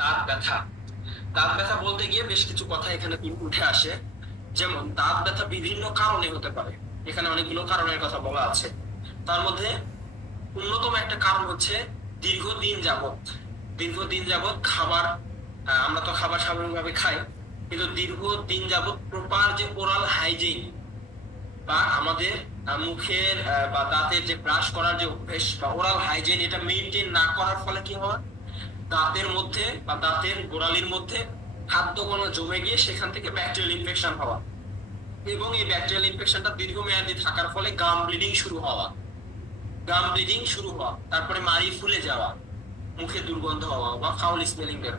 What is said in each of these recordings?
দাঁত ব্যথা। দাঁত ব্যথা বলতে গিয়ে বেশ কিছু কথা এখানে উঠে আসে। যেমন দাঁত ব্যথা বিভিন্ন কারণে হতে পারে। এখানে অনেকগুলো কারণের কথা বলা আছে। তার মধ্যে অন্যতম একটা কারণ হচ্ছে দীর্ঘদিন যাবত দীর্ঘদিন যাবত খাবার আমরা তো খাবার স্বাভাবিকভাবে খাই, কিন্তু দীর্ঘদিন যাবত প্রপার যে ওরাল হাইজিন বা আমাদের মুখের বা দাঁতের যে ব্রাশ করার যে অভ্যেস বা ওরাল হাইজিন এটা মেনটেন না করার ফলে কি হয়? দাঁতের মধ্যে বা দাঁতের গোড়ালির মধ্যে খাদ্য কোনো জমে গিয়ে সেখান থেকে ব্যাকটেরিয়াল ইনফেকশন হওয়া। এবং এই ব্যাকটেরিয়াল ইনফেকশনটা দীর্ঘমেয়াদী থাকার ফলে গাম ব্লিডিং শুরু হওয়া। গাম ব্লিডিং শুরু হওয়া, তারপরে মাড়ি ফুলে যাওয়া, মুখে দুর্গন্ধ হওয়া বা ফাউল স্মেলিং বের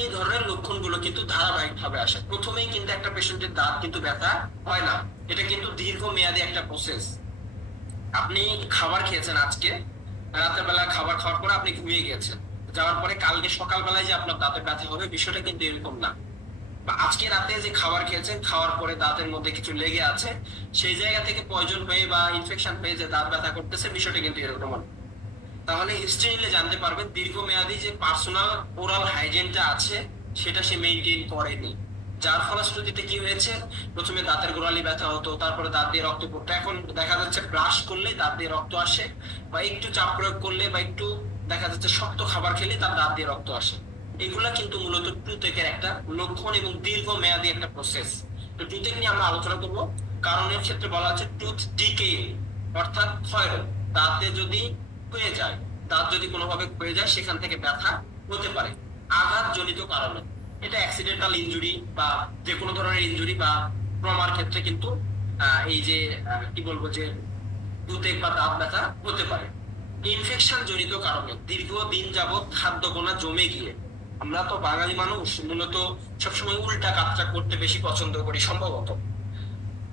এই ধরনের লক্ষণগুলো কিন্তু ধারাবাহিক ভাবে আসে। প্রথমেই কিন্তু একটা পেশেন্টের দাঁত কিন্তু ব্যথা হয় না। এটা কিন্তু দীর্ঘমেয়াদী একটা প্রসেস আপনি খাবার খেয়েছেন আজকে, রাতের বেলা খাবার খাওয়ার পর আপনি ঘুমিয়ে গেছেন যাওয়ার পরে কালকে সকালবেলায় যে আপনার দাঁতে ব্যথা হবে, বিষয়টা কিন্তু এরকম না। বা আজকে রাতে যে খাবার খেয়েছেন, খাওয়ার পরে দাঁতের মধ্যে কিছু লেগে আছে, সেই জায়গা থেকে পয়জন হয়ে বা ইনফেকশন হয়ে যে দাঁত ব্যথা করতেছে, বিষয়টা কিন্তু এরকম না। তাহলে হিস্ট্রি নিলে জানতে পারবেন, দীর্ঘমেয়াদী যে পার্সোনাল ওরাল হাইজিনটা আছে, সেটা সে মেনটেন করেনি। যার ফলশ্রুতিতে কি হয়েছে, প্রথমে দাঁতের গোড়ালি ব্যথা হতো, তারপরে দাঁত দিয়ে রক্ত পড়তো। এখন দেখা যাচ্ছে ব্রাশ করলে দাঁত দিয়ে রক্ত আসে বা একটু চাপ প্রয়োগ করলে বা একটু দেখা যাচ্ছে শক্ত খাবার খেলে তার দাঁত দিয়ে রক্ত আসে। এগুলা কিন্তু মূলত টুথেকের একটা লক্ষণ এবং দীর্ঘ মেয়াদী একটা প্রসেস তো টুথেক নিয়ে আমরা আলোচনা করব। কারণের ক্ষেত্রে বলা হচ্ছে টুথ ডিকে অর্থাৎ ক্ষয় দাঁতে যদি ক্ষয়ে যায়, দাঁত যদি কোনোভাবে ক্ষয়ে যায়, সেখান থেকে ব্যথা হতে পারে। আঘাত জনিত কারণে। এটা অ্যাক্সিডেন্টাল ইনজুরি বা যে কোনো ধরনের ইনজুরি বা ট্রমার ক্ষেত্রে কিন্তু এই যে কি বলব যে দুতেক বা দাঁত ব্যথা হতে পারে। ইনফেকশন জনিত কারণে দীর্ঘদিন যাবৎ খাদ্য গোনা জমে গিয়ে। আমরা তো বাঙালি মানুষ, মূলত সবসময় উল্টা কাজটা করতে বেশি পছন্দ করি সম্ভবত।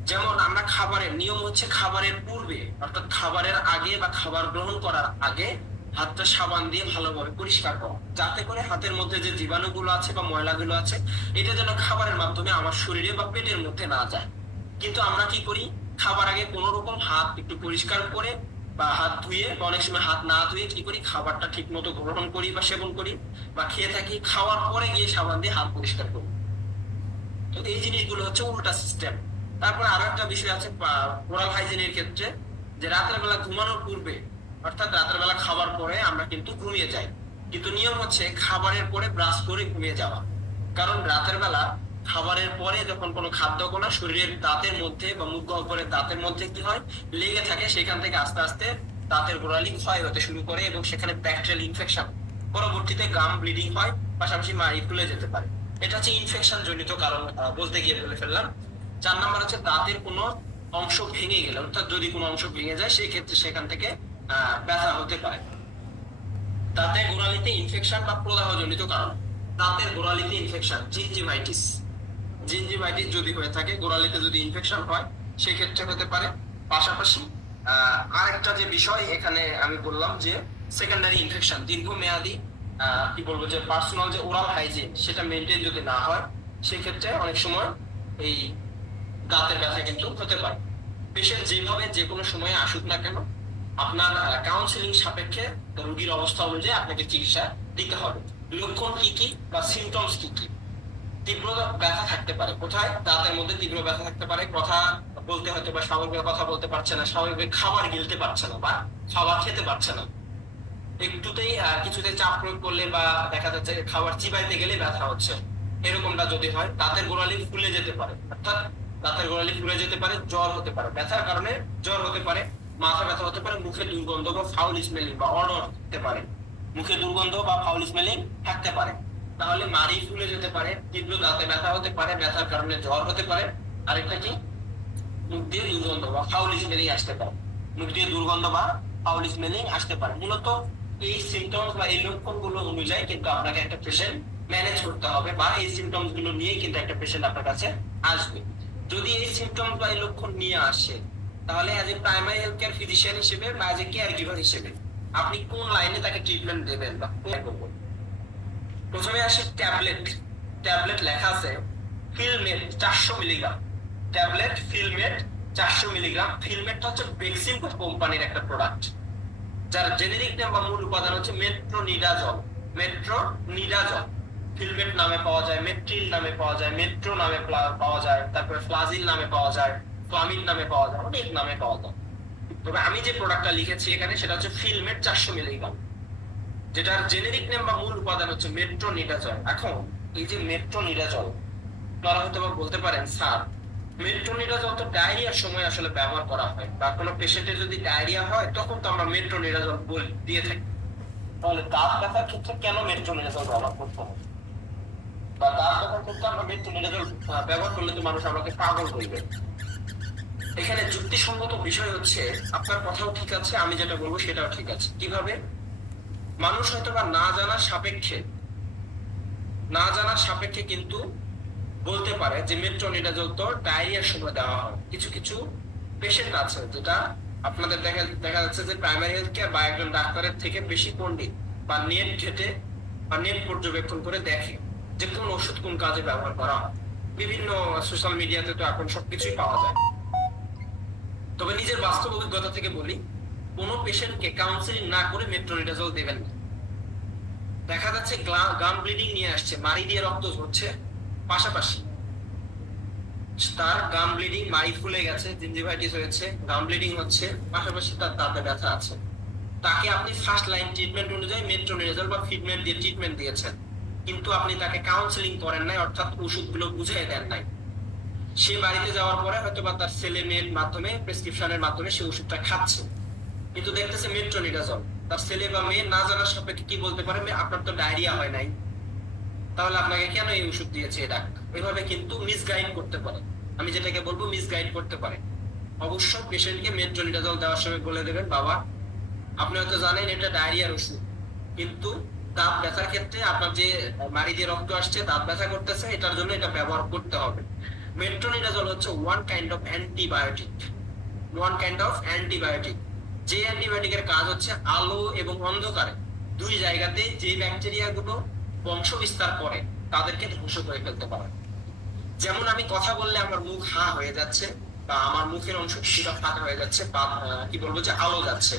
যেমন আমরা খাবারের নিয়ম হচ্ছে খাবারের পূর্বে, অর্থাৎ খাবারের আগে বা খাবার গ্রহণ করার আগে হাতটা সাবান দিয়ে ভালোভাবে পরিষ্কার করা। যাতে করে হাতের মধ্যে যে জীবাণুগুলো আছে বা ময়লাগুলো আছে, এটা যেন খাবারের মাধ্যমে আমার শরীরে বা পেটের মধ্যে না যায়। কিন্তু আমরা কি করি? খাবার আগে কোন রকম হাত একটু পরিষ্কার করে বা হাত ধুয়ে বা অনেক সময় হাত না ধুয়ে কি করি? খাবারটা ঠিক মতো গ্রহণ করি বা সেবন করি বা খেয়ে থাকি, খাওয়ার পরে গিয়ে সাবান দিয়ে হাত পরিষ্কার করি। তো এই জিনিসগুলো হচ্ছে উল্টা সিস্টেম তারপরে আরও একটা বিষয় আছে ওরাল হাইজিনের ক্ষেত্রে যে রাতের বেলা ঘুমানোর পূর্বে, অর্থাৎ রাতের বেলা খাবার পরে আমরা কিন্তু ঘুমিয়ে যাই। কিন্তু নিয়ম হচ্ছে খাবারের পরে ব্রাশ করে ঘুমিয়ে যাওয়া। কারণ রাতের বেলা খাবারের পরে যখন কোনো খাদ্য কোনা শরীরের দাঁতের মধ্যে বা মুখ গহ্বরের দাঁতের মধ্যে কি হয়? লেগে থাকে, সেখান থেকে আস্তে আস্তে দাঁতের গোড়ালি ক্ষয় হতে শুরু করে এবং সেখানে ব্যাকটেরিয়াল ইনফেকশন পরবর্তীতে গাম ব্লিডিং হয়, পাশাপাশি মাড়ি ফুলে যেতে পারে। এটা হচ্ছে ইনফেকশন জনিত কারণ বলতে গিয়ে বলে ফেললাম। চার নাম্বার হচ্ছে দাঁতের কোনো অংশ ভেঙে গেলে, অর্থাৎ যদি কোনো অংশ ভেঙে যায় সেই ক্ষেত্রে সেখান থেকে ব্যথা হতে পারে। দাঁতের গোড়ালিতে ইনফেকশন বা প্রদাহ জনিত কারণ। দাঁতের গোড়ালিতে ইনফেকশন জিনজিভাইটিস জিনজিভাইটিস যদি হয়ে থাকে, গোড়ালিতে যদি ইনফেকশন হয়, সেক্ষেত্রে হতে পারে। পাশাপাশি আরেকটা যে বিষয় এখানে আমি বললাম যে সেকেন্ডারি ইনফেকশন দীর্ঘমেয়াদী কি বলব যে পার্সোনাল যে ওরাল হাইজিন সেটা মেনটেন যদি না হয়, সেক্ষেত্রে অনেক সময় এই দাঁতের ব্যথা কিন্তু হতে পারে। পেশেন্ট যেভাবে যে কোনো সময়ে আসুক না কেন, আপনার কাউন্সিলিং সাপেক্ষে রোগীর অবস্থা অনুযায়ী আপনাকে চিকিৎসা দিতে হবে। লক্ষণ কি কি বা সিমটমস কি কি? তীব্র ব্যথা থাকতে পারে। কোথায়? দাঁতের মধ্যে তীব্র ব্যথা থাকতে পারে। কথা বলতে হয়তো বা স্বাভাবিক কথা বলতে পারছে না। স্বাভাবিক খাবার গিলতে পারছে না বা খাবার খেতে পারছে না। একটুতেই কিছুতে চাপ প্রয়োগ করলে বা দেখা যাচ্ছে খাবার চিবাইতে গেলে ব্যথা হচ্ছে। এরকমটা যদি হয়, দাঁতের গোড়ালি ফুলে যেতে পারে। অর্থাৎ দাঁতের গোড়ালি ফুলে যেতে পারে, জ্বর হতে পারে। ব্যথার কারণে জ্বর হতে পারে, মাথা ব্যথা হতে পারে, মুখে দুর্গন্ধ বা ফাউল স্মেলিং বা অর্ডার হতে পারে। মুখে দুর্গন্ধ বা ফাউল স্মেলিং থাকতে পারে। তাহলে মাড়ি ফুলে যেতে পারে, তীব্র দাঁতে ব্যথা হতে পারে, ব্যথার কারণে জ্বর হতে পারে। আরেকটা কি? মুখ দিয়ে দুর্গন্ধ বা ফাউল স্মেলিং আসতে পারে। মুখ দিয়ে দুর্গন্ধ বা ফাউল স্মেলিং আসতে পারে। মূলত এই সিমটমস বা এই লক্ষণগুলো অনুযায়ী কিন্তু আপনাকে একটা পেশেন্ট ম্যানেজ করতে হবে বা এই সিমটমসগুলো নিয়ে কিন্তু একটা পেশেন্ট আপনার কাছে আসবে। যদি এই সিমটমস বা এই লক্ষণ নিয়ে আসে, তাহলে as a primary health care physician হিসেবে বা অ্যাজ এ কেয়ার গিভার হিসেবে, আপনি কোন লাইনে তাকে ট্রিটমেন্ট দেবেন বা কোন প্রথমে আসে ট্যাবলেট। ট্যাবলেট লেখা আছে, ফিলমেট চারশো মিলিগ্রাম। ট্যাবলেট, ফিলমেট চারশো মিলিগ্রাম। ফিলমেটটা হচ্ছে বেক্সিমকো কোম্পানির একটা প্রোডাক্ট যার জেনেরিক নাম বা মূল উপাদান হচ্ছে মেট্রোনিডাজল। মেট্রো নিডাজল ফিলমেট নামে পাওয়া যায়, মেট্রিল নামে পাওয়া যায়, মেট্রো নামে পাওয়া যায়, তারপরে ফ্লাজিল নামে পাওয়া যায়, ফ্লামিন নামে পাওয়া যায়, অনেক নামে পাওয়া যায়। তবে আমি যে প্রোডাক্টটা লিখেছি এখানে, সেটা হচ্ছে ফিলমেট চারশো মিলিগ্রাম। যেটার জেনেরিক নেম বা মূল উপাদান হচ্ছে মেট্রো নিডাজল এখন এই যে মেট্রো নিডাজল আপনারা হয়তো বলতে পারেন, স্যার মেট্রো নিডাজল তো ডায়রিয়ার সময় আসলে ব্যবহার করা হয়। বা কোনো পেশেন্টের যদি ডায়রিয়া হয়, তখন তো আমরা মেট্রো নিডাজল বলি, দিয়ে থাকি। তাহলে দাঁত ব্যথার ক্ষেত্রে কেন মেট্রো নিডাজল ব্যবহার করতে হবে বা দাঁত ব্যথার ক্ষেত্রে আমরা মেট্রো নিডাজল ব্যবহার করলে তো মানুষ আমাকে পাগল বলবে। এখানে যুক্তিসঙ্গত বিষয় হচ্ছে, আপনার কথাও ঠিক আছে, আমি যেটা বলব সেটাও ঠিক আছে। কীভাবে? মানুষ হয়তো বা না জানার সাপেক্ষে, না জানার সাপেক্ষে কিন্তু বলতে পারে যে মেট্রোনিডাজল তো ডায়রিয়ার সময় দেওয়া হয়। কিছু কিছু পেশেন্ট আছে যেটা আপনাদের দেখা দেখা যাচ্ছে যে প্রাইমারি হেলথ কেয়ার বা একজন ডাক্তারের থেকে বেশি পণ্ডিত বা নেট ঘেটে বা নেট পর্যবেক্ষণ করে দেখে যে কোন ওষুধ কোন কাজে ব্যবহার করা হয়। বিভিন্ন সোশ্যাল মিডিয়াতে তো এখন সবকিছুই পাওয়া যায়। তবে নিজের বাস্তব অভিজ্ঞতা থেকে বলি কোনো পেশেন্টকে কাউন্সিলিং না করে মেট্রোনিডাজল দেবেন না। দেখা যাচ্ছে গাম ব্লিডিং নিয়ে আসছে মারি দিয়ে রক্ত ঝরছে, পাশাপাশি তার গাম ব্লিডিং মারি ফুলে গেছে জিঞ্জিভাইটিস হয়েছে গাম ব্লিডিং হচ্ছে, পাশাপাশি তার দাঁতে ব্যথা আছে। তাকে আপনি ফার্স্ট লাইন ট্রিটমেন্ট অনুযায়ী মেট্রোনিডাজল বা ফিটমেন্ট দিয়ে ট্রিটমেন্ট দিয়েছেন। কিন্তু আপনি তাকে কাউন্সিলিং করেন নাই, অর্থাৎ ওষুধগুলো বুঝিয়ে দেন নাই। সে বাড়িতে যাওয়ার পরে হয়তো বা তার ছেলে মেয়ের মাধ্যমে প্রেসক্রিপশনের মাধ্যমে সে ওষুধটা খাচ্ছে। কিন্তু দেখতেছে মেট্রোনিডাজল তার ছেলে বা মেয়ে না জানার সাপেক্ষে কি বলতে পারে? "মে, আপনার তো ডায়রিয়া হয় নাই। তাহলে আপনাকে কেন এই ওষুধ দিয়েছে ডাক্তার? এভাবে কিন্তু মিসগাইড করতে পারে। আমি যেটাকে বলব মিসগাইড করতে পারে। অবশ্য পেশেন্টকে মেট্রোনিডাজল দেওয়ার সময় বলে দেবেন বাবা আপনি হয়তো জানেন এটা ডায়রিয়ার ওষুধ। কিন্তু দাঁত ব্যথার ক্ষেত্রে আপনার যে মারি দিয়ে রক্ত আসছে দাঁত ব্যথা করতেছে এটার জন্য এটা ব্যবহার করতে হবে। মেট্রোনিডাজল হচ্ছে one kind of antibiotic one kind of antibiotic যে অ্যান্টিবায়োটিকের কাজ হচ্ছে আলো এবং অন্ধকারে। দুই জায়গাতে যে ব্যাকটেরিয়া গুলো বংশ বিস্তার করে, তাদেরকে ধ্বংস করে ফেলতে পারে। যেমন আমি কথা বললে আমার মুখ হা হয়ে যাচ্ছে বা আমার মুখের অংশ কিছুটা ফাঁকা হয়ে যাচ্ছে বা কি বলব যে আলো যাচ্ছে।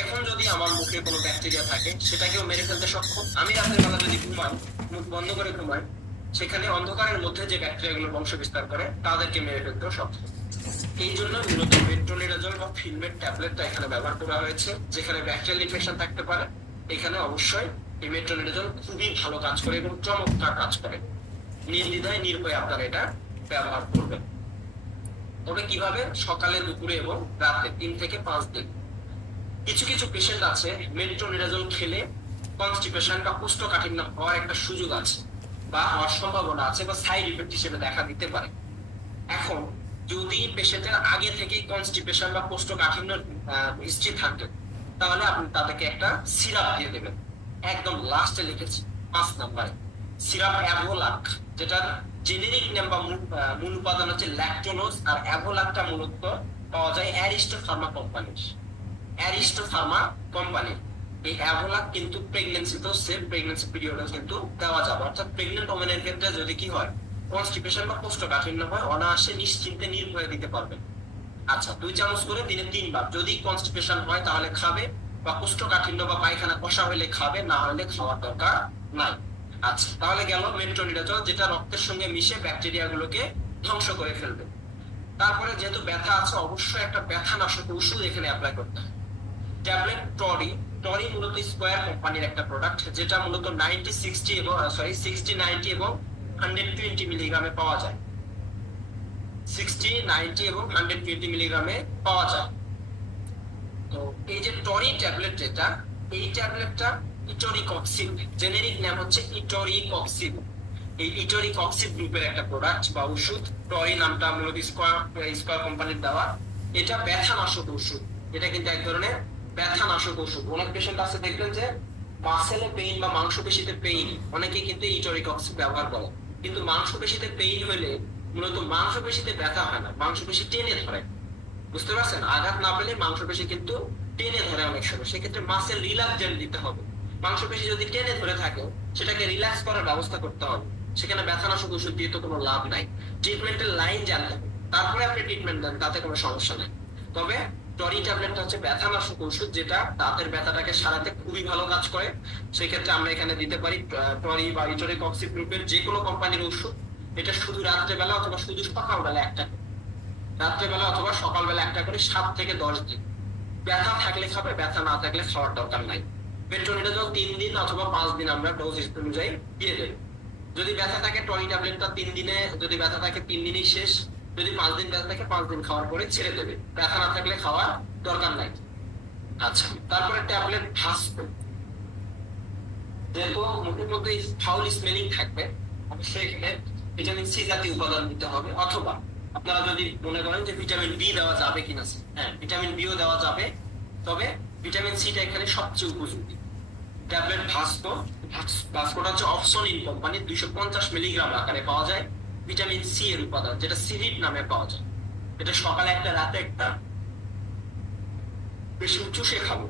এখন যদি আমার মুখে কোনো ব্যাকটেরিয়া থাকে, সেটাকেও মেরে ফেলতে সক্ষম। আমি রাতের বেলা যদি ঘুমাই, মুখ বন্ধ করে ঘুমাই, সেখানে অন্ধকারের মধ্যে যে ব্যাকটেরিয়া গুলো বংশ বিস্তার করে, তাদেরকে মেরে ফেলতেও সক্ষম। এই জন্য মূলত মেট্রোনিডাজল বা ফিলমেট ট্যাবলেটটা এখানে ব্যবহার করা হয়েছে, যেখানে ব্যাকটেরিয়াল ইনফেকশন থাকতে পারে। এখানে অবশ্যই এই খুবই ভালো কাজ করে এবং চমৎকার কাজ করে। নির্দ্বিধায় নির্ভয়ে আপনারা এটা ব্যবহার করবেন। তবে কীভাবে? সকালে, দুপুরে এবং রাতে তিন থেকে পাঁচ দিন। কিছু কিছু পেশেন্ট আছে মেট্রোনিডাজল খেলে কনস্টিপেশন বা কোষ্ঠকাঠিন্য হওয়ার একটা সুযোগ আছে বা হওয়ার সম্ভাবনা আছে বা সাইড ইফেক্ট হিসেবে দেখা দিতে পারে। এখন যদি পেশেন্টের আগে থেকেই কনস্টিপেশন বা কোষ্ঠকাঠিন্য হিস্ট্রি থাকে তাহলে আপনি তাদেরকে একটা সিরাপ দিয়ে দেবেন। একদম লাস্টে লিখেছি, পাঁচ নাম্বারে। সিরাপ অ্যাভোলাক যেটার জেনেরিক নেম বা মূল উপাদান হচ্ছে ল্যাকটোলোজ আর অ্যাভোলাকটা মূলত পাওয়া যায় অ্যারিস্টো ফার্মা কোম্পানির। অ্যারিস্টো ফার্মা কোম্পানি, এই অ্যাভোলাক কিন্তু প্রেগনেন্সিতেও সেম প্রেগনেন্সি পিরিয়ডে কিন্তু দেওয়া যাবে। অর্থাৎ প্রেগনেন্ট ওমেনের ক্ষেত্রে যদি কি হয় কনস্টিপেশন বা কোষ্ঠকাঠিন্য হয়, অনায়াসে নিশ্চিন্তে নির্ভয়ে দিতে পারবেন আচ্ছা দুই চামচ করে দিনে তিনবার। যদি কনস্টিপেশন হয়, তাহলে খাবে, বা কোষ্ঠকাঠিন্য বা পায়খানা কষা হলে খাবে, না হলে খাওয়ার দরকার নাই। আচ্ছা তাহলে গেল মেট্রোনিডাজল যেটা রক্তের সঙ্গে মিশে ব্যাকটেরিয়া গুলোকে ধ্বংস করে ফেলবে। তারপরে যেহেতু ব্যথা আছে, অবশ্যই একটা ব্যথা নাশক ওষুধ এখানে অ্যাপ্লাই করতে হয় ট্যাবলেট টরি টরি মূলত স্কোয়ার কোম্পানির একটা প্রোডাক্ট যেটা মূলত নাইনটি সিক্সটি এবং সরি সিক্সটি নাইনটি এবং হান্ড্রেড টোয়েন্টি মিলিগ্রামে পাওয়া যায়। সিক্সটি নাইনটি এবং হান্ড্রেড টোয়েন্টি মিলিগ্রামে পাওয়া যায়। তো এই যে টরি ট্যাবলেট যেটা, এই ট্যাবলেটটা ইটোরিকক্সিব জেনেরিক নাম হচ্ছে ইটোরিকক্সিব এই ইটোরিকক্সিব গ্রুপের একটা প্রোডাক্ট বা ওষুধ টরি নামটা মূলত স্কোয়ার স্কোয়ার কোম্পানির দেওয়া। এটা ব্যথা নাশক ওষুধ। এটা কিন্তু এক ধরনের ব্যথা নাশক ওষুধ। অনেক পেশেন্ট আছে, দেখবেন যে মাসেলে পেইন বা মাংসপেশিতে পেইন অনেকে কিন্তু ইটোরিকক্সিব ব্যবহার করে। কিন্তু মাংসপেশিতে পেইন হলে মূলত মাংসপেশিতে ব্যথা হয় না, মাংসপেশি টেনে ধরে। বুঝতে পারছেন? আঘাত না পেলে মাংসপেশি কিন্তু টেনে ধরে অনেক সময়। সেক্ষেত্রে মাসেল রিল্যাক্সেন্ট দিতে হবে। মাংসপেশি যদি টেনে ধরে থাকে, সেটাকে রিল্যাক্স করার ব্যবস্থা করতে হবে। সেখানে ব্যথানাশক ওষুধ দিয়ে তো কোনো লাভ নাই। ট্রিটমেন্টের লাইন জানতে হবে। তারপরে আপনি ট্রিটমেন্ট দেন, তাতে কোনো সমস্যা নেই। তবে টরি ট্যাবলেটটা হচ্ছে ব্যথানাশক ওষুধ যেটা দাঁতের ব্যথাটাকে সারাতে খুবই ভালো কাজ করে। সেই ক্ষেত্রে আমরা এখানে দিতে পারি টরি বা ইটোরিক অক্সি গ্রুপের যে কোনো কোম্পানির ওষুধ। এটা শুধু রাত্রেবেলা অথবা শুধু সকালবেলা একটা করে। রাত্রেবেলা অথবা সকালবেলা একটা করে, সাত থেকে দশ দিন। ব্যথা থাকলে খাবে, ব্যথা না থাকলে খাওয়ার দরকার নাই। পেট্রোনিডাজল তিন দিন অথবা পাঁচ দিন আমরা ডোজ অনুযায়ী দিয়ে দেবো যদি ব্যথা থাকে টনি ট্যাবলেটটা তিন দিনে, যদি ব্যথা থাকে তিন দিনই শেষ। যদি পাঁচ দিন ব্যথা থাকে, পাঁচ দিন খাওয়ার পরে ছেড়ে দেবে। ব্যথা না থাকলে খাওয়ার দরকার নাই। আচ্ছা তারপরে ট্যাবলেট ভাস্কো যেহেতু মুখের মধ্যে ফাউল স্মেলিং থাকবে এখানে ভিটামিন সি জাতীয় উপাদান দিতে হবে। অথবা আপনারা যদি মনে করেন যে ভিটামিন বি দেওয়া যাবে কিনা হ্যাঁ ভিটামিন বিও দেওয়া যাবে। তবে ভিটামিন সিটা এখানে সবচেয়ে উপযোগী। ট্যাবলেট ভাস্কো ভাস্কোটা হচ্ছে অপশন ইন কোম্পানি দুইশো পঞ্চাশ মিলিগ্রাম আকারে পাওয়া যায়। ভিটামিন সি এর উপাদান, যেটা সিরিট নামে পাওয়া যায়। এটা সকালে একটা, রাতে একটা। পেশেন্ট চুষে খাব।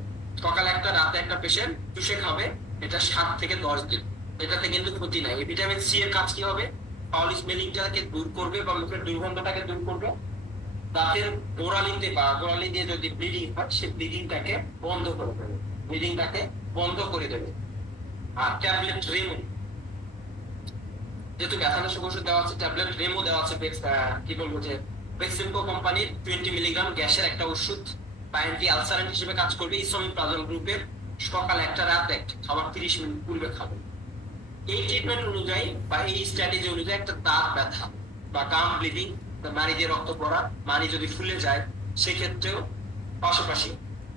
সকালে একটা, রাতে একটা পেশেন্ট চুষে খাবে, এটা সাত থেকে দশ দিন। এটাতে কিন্তু ক্ষতি নাই। ভিটামিন সি এর কাজ কি হবে? পাউল স্মেলিংটাকে দূর করবে বা মুখের দুর্গন্ধটাকে দূর করবে। দাঁতের গোড়ালিতে বা গোড়ালি দিয়ে যদি ব্লিডিং হয় সেই ব্লিডিংটাকে বন্ধ করে দেবে। ব্লিডিংটাকে বন্ধ করে দেবে। আর ট্যাবলেট রেমো যেহেতু ব্যথানাশক ওষুধ দেওয়া আছে ট্যাবলেট রেমো দেওয়া আছে কি বলব যে বেক্সিমকো কোম্পানির টোয়েন্টি মিলিগ্রাম গ্যাসের একটা ওষুধ বা অ্যান্টি আলসারেন্ট হিসেবে কাজ করবে ইসমিক প্লাজম গ্রুপের সকাল একটা, রাত একটা, খাবার তিরিশ মিনিট পূর্বে খাবে। এই ট্রিটমেন্ট অনুযায়ী বা এই স্ট্র্যাটেজি অনুযায়ী একটা দাঁত ব্যথা বা গাম ব্লিডিং মাড়ি দিয়ে রক্ত পড়া, মাড়ি যদি ফুলে যায়, সেক্ষেত্রেও পাশাপাশি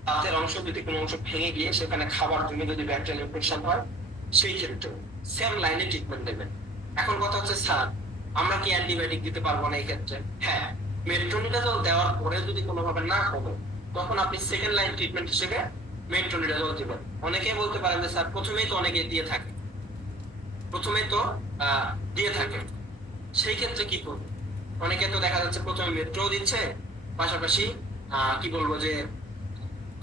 দাঁতের অংশ যদি কোনো অংশ ভেঙে গিয়ে সেখানে খাবার জমে যদি ব্যাকটেরিয়াল ইনফেকশন হয়, সেই ক্ষেত্রেও সেম লাইনে ট্রিটমেন্ট দেবেন এখন কথা হচ্ছে, স্যার, আমরা কি অ্যান্টিবায়োটিক দিতে পারব না এই ক্ষেত্রে? হ্যাঁ মেট্রোনিডাজল দেওয়ার পরে যদি কোনোভাবে না কমে তখন আপনি সেকেন্ড লাইন ট্রিটমেন্ট হিসেবে মেট্রোনিডাজল দিবেন। অনেকে বলতে পারেন যে, স্যার, প্রথমেই তো অনেকে দিয়ে থাকে। প্রথমে তো দিয়ে থাকে। সেই ক্ষেত্রে কি করবে? অনেকে তো দেখা যাচ্ছে প্রথমে মেট্রো দিচ্ছে, পাশাপাশি কি বলব যে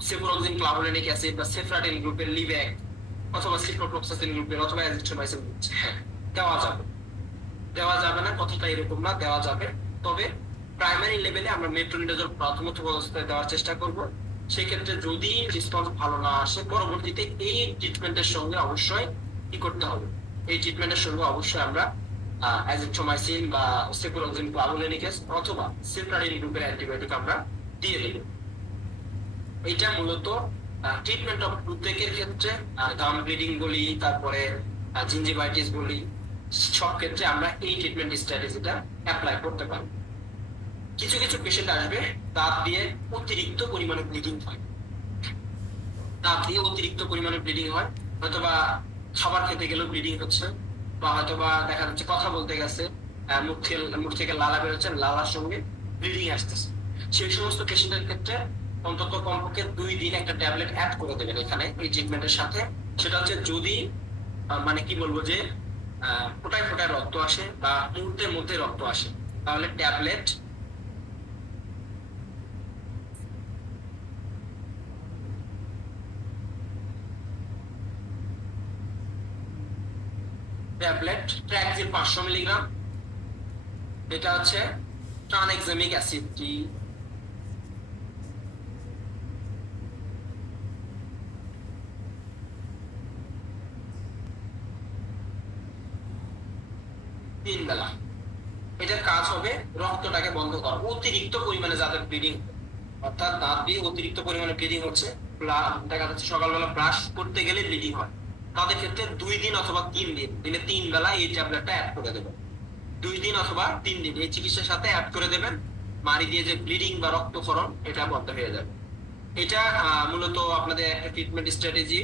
সেফুরক্সিন ক্লাভোলেনিক অ্যাসিড বা সেফ্রাডিন গ্রুপের লিব্যাক অথবা সিপ্রোফ্লক্সাসিন গ্রুপের অথবা অ্যাজিথ্রোমাইসিন দিচ্ছে হ্যাঁ দেওয়া যাবে। দেওয়া যাবে না, কথাটা এরকম না, দেওয়া যাবে। তবে প্রাইমারি লেভেলে আমরা মেট্রোনিডাজল প্রাথমিক অবস্থায় দেওয়ার চেষ্টা করব। সেক্ষেত্রে যদি রেসপন্স ভালো না আসে, পরবর্তীতে এই ট্রিটমেন্টের সঙ্গে অবশ্যই কি করতে হবে? এই ট্রিটমেন্টের সঙ্গে অবশ্যই আমরা অ্যাজিথ্রোমাইসিন বা সেফুরক্সিন ক্লাভোলেনিক অথবা সেফ্রাডিন গ্রুপের অ্যান্টিবায়োটিক আমরা দিয়ে দেব। এটা মূলত ট্রিটমেন্ট অফ টুথেকের ক্ষেত্রে গাম ব্লিডিং বলি, তারপরে জিঞ্জিভাইটিস বলি সব ক্ষেত্রে আমরা এই ট্রিটমেন্ট স্ট্র্যাটেজিটা অ্যাপ্লাই করতে পারব কিছু কিছু পেশেন্ট আসবে, দাঁত দিয়ে অতিরিক্ত পরিমাণে ব্লিডিং হয়। দাঁত দিয়ে অতিরিক্ত পরিমাণে ব্লিডিং হয়, হয়তোবা খাবার খেতে গেলেও ব্লিডিং হচ্ছে, বা হয়তোবা দেখা যাচ্ছে কথা বলতে গেছে মুখ থেকে মুখ থেকে লালা বেরোচ্ছে, লালার সঙ্গে ব্লিডিং আসতেছে। সেই সমস্ত পেশেন্টের ক্ষেত্রে অন্তত কমপক্ষে দুই দিন একটা ট্যাবলেট অ্যাড করে দেবেন এখানে এই ট্রিটমেন্টের সাথে। সেটা হচ্ছে যদি মানে কি বলব যে ফোটায় ফোটায় রক্ত আসে বা মুহূর্তের মধ্যে রক্ত আসে। তাহলে ট্যাবলেট ট্যাবলেট ট্র্যাকজিন পাঁচশো মিলিগ্রাম, এটা হচ্ছে ট্রানএক্সামিক অ্যাসিডটি। তিন বেলা এটার কাজ হবে রক্তটাকে বন্ধ করা। অতিরিক্ত পরিমাণে যাদের ব্লিডিং অর্থাৎ দাঁত দিয়ে অতিরিক্ত পরিমাণে ব্লিডিং হচ্ছে দেখা যাচ্ছে সকালবেলা ব্রাশ করতে গেলে ব্লিডিং হয়। তাদের ক্ষেত্রে দুই দিন অথবা তিন দিন, দিনে তিন বেলা এই ট্যাবলেটটা অ্যাড করে দেবেন। দুই দিন অথবা তিন দিন এই চিকিৎসার সাথে অ্যাড করে দেবেন। মারি দিয়ে যে ব্লিডিং বা রক্তক্ষরণ, এটা বন্ধ হয়ে যাবে। এটা মূলত আপনাদের একটা ট্রিটমেন্ট স্ট্র্যাটেজি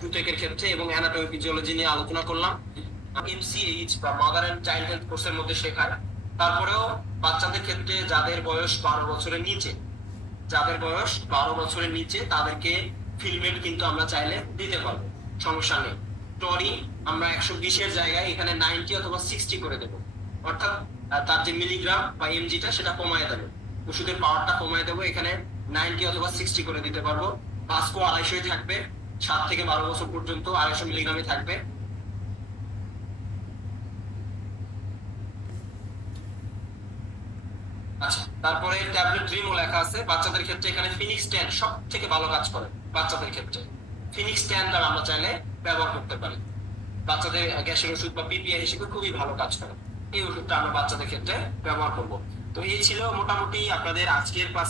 টুথেকের ক্ষেত্রে এবং অ্যানাটমি ফিজিওলজি নিয়ে আলোচনা করলাম। এমসিএইচ বা মাদার এন্ড চাইল্ড হেলথ কোর্সের মধ্যে শেখায়। তারপরেও বাচ্চাদের ক্ষেত্রে যাদের বয়স বারো বছরের নিচে, যাদের বয়স বারো বছরের নিচে, তাদেরকে ফিলমেট কিন্তু আমরা চাইলে দিতে পারব। সমস্যা নেই। টরি আমরা একশো বিশের জায়গায় এখানে নাইনটি অথবা সিক্সটি করে দেবো। অর্থাৎ তার যে মিলিগ্রাম বা এমজিটা সেটা কমায় দেবে। ওষুধের পাওয়ারটা কমায় দেবো। এখানে নাইনটি অথবা সিক্সটি করে দিতে পারব। ভাস্কো আড়াইশোই থাকবে। সাত থেকে বারো বছর পর্যন্ত আড়াইশো মিলিগ্রামে থাকবে আচ্ছা তারপরে ট্যাবলেট ড্রিমও লেখা আছে, বাচ্চাদের ক্ষেত্রে এখানে ফিনিক্স স্ট্যান্ড সব থেকে ভালো কাজ করে বাচ্চাদের ক্ষেত্রে। ফিনিক্স স্ট্যান্ড আমরা চাইলে ব্যবহার করতে পারি। বাচ্চাদের গ্যাসের ওষুধ বা পিপিআই হিসেবে খুবই ভালো কাজ করে। এই ওষুধটা আমরা বাচ্চাদের ক্ষেত্রে ব্যবহার করব। তো এই ছিল মোটামুটি আপনাদের আজকের ক্লাস